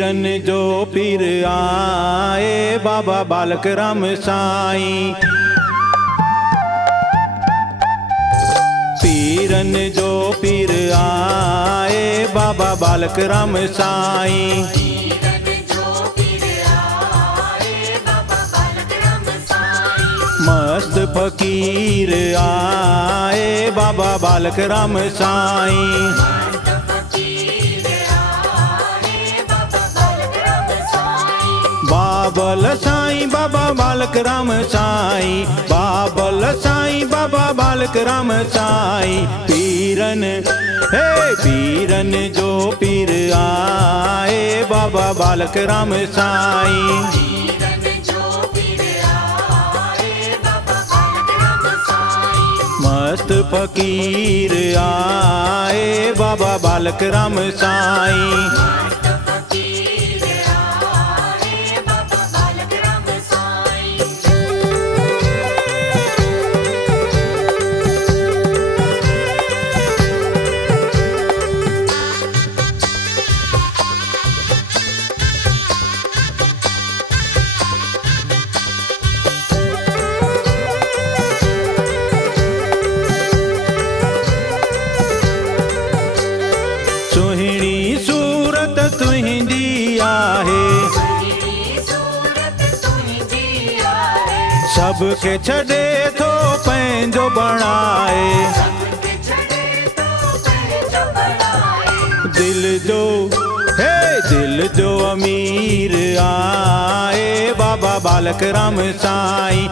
पीरन जो पीर आए बाबा बालक राम साईं। पीरन जो पीर आए बाबा बालक राम साईं। मस्त फकीर आए बाबा बालक राम साईं। बाबल साईं बाबा बालक राम साईं, बाबल साईं बाबा बालक राम साईं। पीरन हे पीरन जो पीर आए बाबा बालक राम साईं। मस्त फकीर आए बाबा बालक राम साईं। सुहिणी सूरत तुहिंजी आहे, सबके छॾे थो पंहिंजो बणाए। दिल जो हे दिल जो अमीर आए बाबा बालक राम साईं।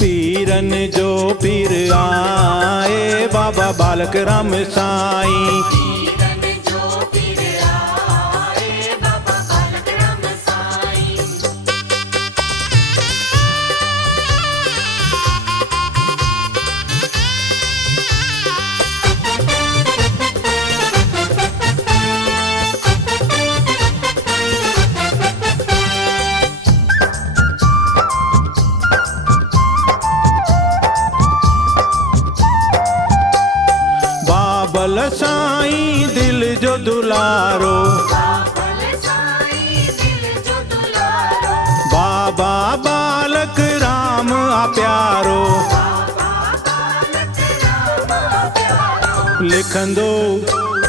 पीरन जो पीर आए बाबा बालक राम साईं। बाबल साईं दिल जो दुलारो, बाबा बालक राम आ प्यारो। लिखंदो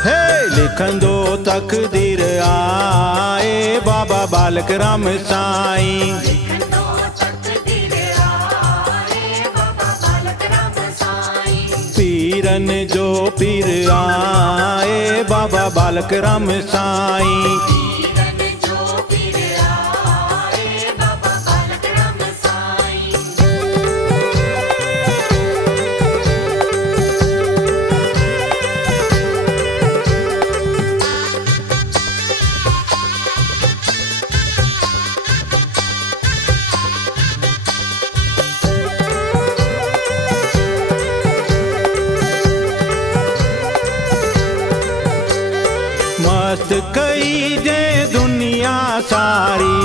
हे लिखंदो तकदीर आए बाबा बालक राम साईं। पीरन जो पीर आए बाबा बालक राम साईं। मस्त कई जे दुनिया सारी,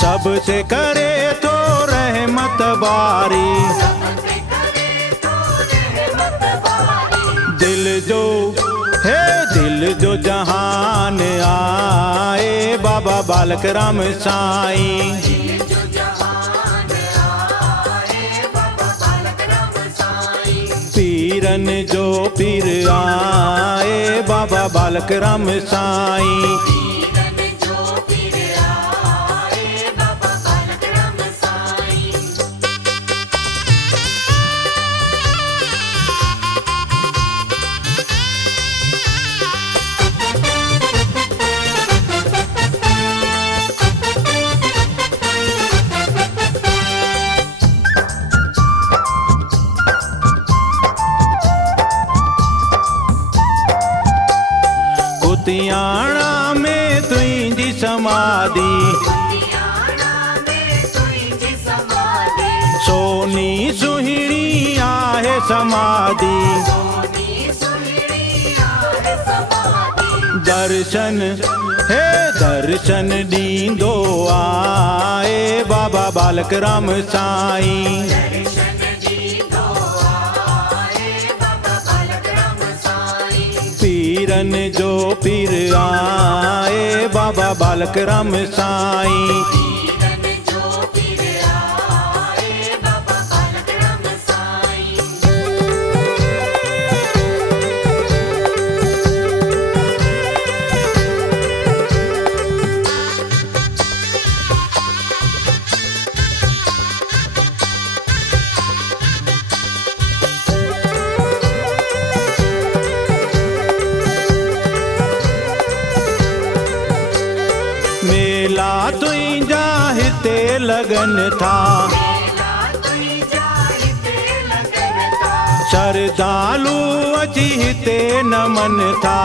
सबसे करे तो रहमत बारी। दिल जो हे दिल जो जहान आए बाबा बालक राम साईं। पीरन जो पीर आए बाबा बालक राम साईं। कुतियाणा में तुझी समाधि, सोनी सुहिणी आहे समाधि। दर्शन हे दर्शन दींदो आए बाबा बालक राम साईं। बालक राम साईं। मेला तुझा हिते लगन था, श्रद्धालु अची हिते नमन था।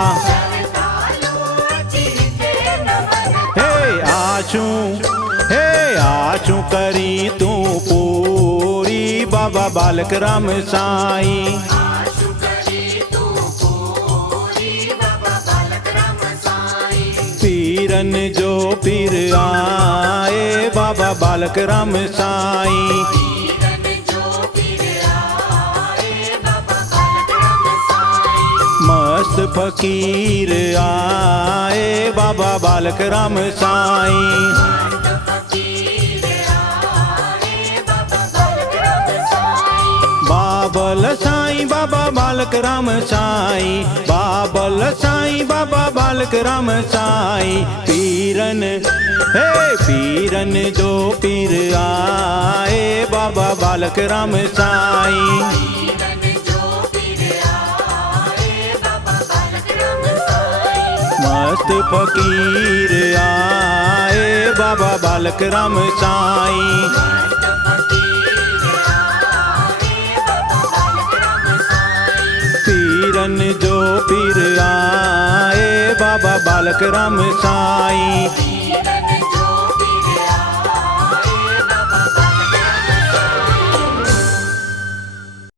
हे आशू करी तू पूरी बाबा बालक राम साईं। पीरन जो पीर आए बाबा बालक राम साईं। मस्त फकीर आए बाबा बालक राम साईं। बाबल साईं बाबा बालक राम साईं, बाबल साईं बाबा बालक राम साईं। पीरन पीरन जो पीर आए बाबा बालक राम साईं। मस्त फकीर आए बाबा बालक राम साईं। पीरन जो पीर आए बाबा बालक राम साईं।